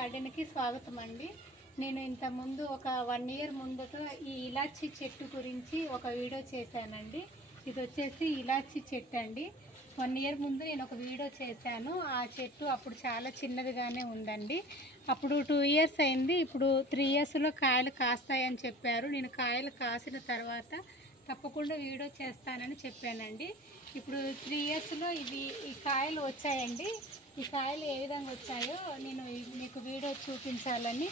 గార్డెన్కి స్వాగతం అండి. నేను ఇంత ముందు ఒక 1 ఇయర్ ముందుతో ఈ ఇలాచి చెట్టు గురించి ఒక వీడియో చేశానండి. ఇది వచ్చేసి ఇలాచి చెట్టు అండి. 1 ఇయర్ ముందు నేను ఒక వీడియో చేశాను. ఆ చెట్టు అప్పుడు చాలా చిన్నదిగానే ఉందండి. అప్పుడు 2 ఇయర్స్ అయింది. ఇప్పుడు 3 ఇయర్స్లో కాయలు కాస్తాయని చెప్పారు. నేను కాయలు కాసిన తర్వాత తప్పకుండా వీడియో చేస్తానని చెప్పానండి. ఇప్పుడు 3 ఇయర్స్లో ఈ కాయలు వచ్చాయండి. ఈ కాయలు ఏ విధంగా వచ్చాయో నేను మీకు వీడియో చూపించాలని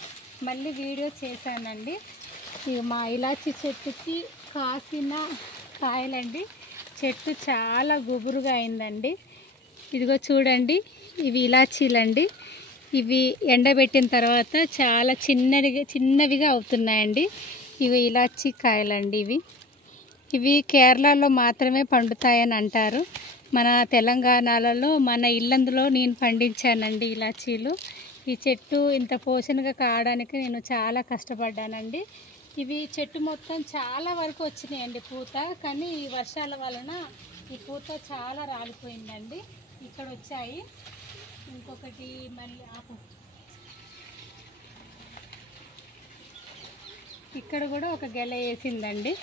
మళ్ళీ వీడియో చేశానండి. ఇవి మా ఇలాచి చెట్టుకి కాసిన కాయలండి. చెట్టు చాలా గుబురుగా అయిందండి. ఇదిగో చూడండి, ఇవి ఇలాచీలండి. ఇవి ఎండబెట్టిన తర్వాత చాలా చిన్నవిగా అవుతున్నాయండి. ఇవి ఇలాచీ కాయలండి. ఇవి కేరళలో మాత్రమే పండుతాయని అంటారు. మన తెలంగాణలో మన ఇల్లందులో నేను పండించానండి ఇలాచీలు. ఈ చెట్టు ఇంత పోషణగా కావడానికి నేను చాలా కష్టపడ్డానండి. ఇవి చెట్టు మొత్తం చాలా వరకు వచ్చినాయండి పూత. కానీ ఈ వర్షాల వలన ఈ పూత చాలా రాలిపోయిందండి. ఇక్కడ వచ్చాయి. ఇంకొకటి మళ్ళీ ఇక్కడ కూడా ఒక గెల వేసిందండి.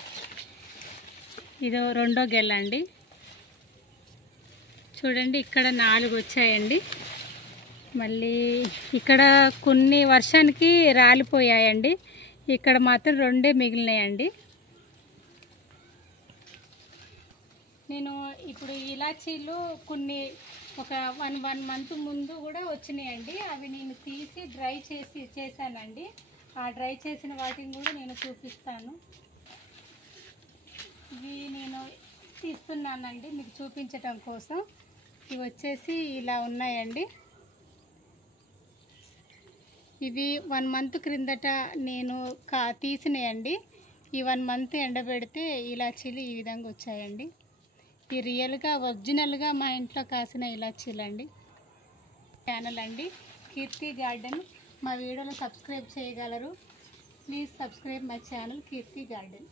ఇదో రెండో గెల అండి. చూడండి, ఇక్కడ 4 వచ్చాయండి. మళ్ళీ ఇక్కడ కొన్ని వర్షానికి రాలిపోయాయండి. ఇక్కడ మాత్రం 2 మిగిలినాయండి. నేను ఇప్పుడు ఇలాచీలు కొన్ని ఒక 1 మంత్ ముందు కూడా వచ్చినాయండి. అవి నేను తీసి డ్రై చేశానండి. ఆ డ్రై చేసిన వాటిని కూడా నేను చూపిస్తాను. ఇవి నేను తీస్తున్నానండి మీకు చూపించటం కోసం. ఇవి వచ్చేసి ఇలా ఉన్నాయండి. ఇవి 1 మంత్ క్రిందట నేను తీసినాయండి. ఈ 1 మంత్ ఎండబెడితే ఇలాచీలు ఈ విధంగా వచ్చాయండి. ఈ రియల్గా ఒరిజినల్గా మా ఇంట్లో కాసిన ఇలాచీలండి. ఛానల్ అండి కీర్తి గార్డెన్. మా వీడియోలో సబ్స్క్రైబ్ చేయగలరు. Please subscribe my channel Keerthi garden.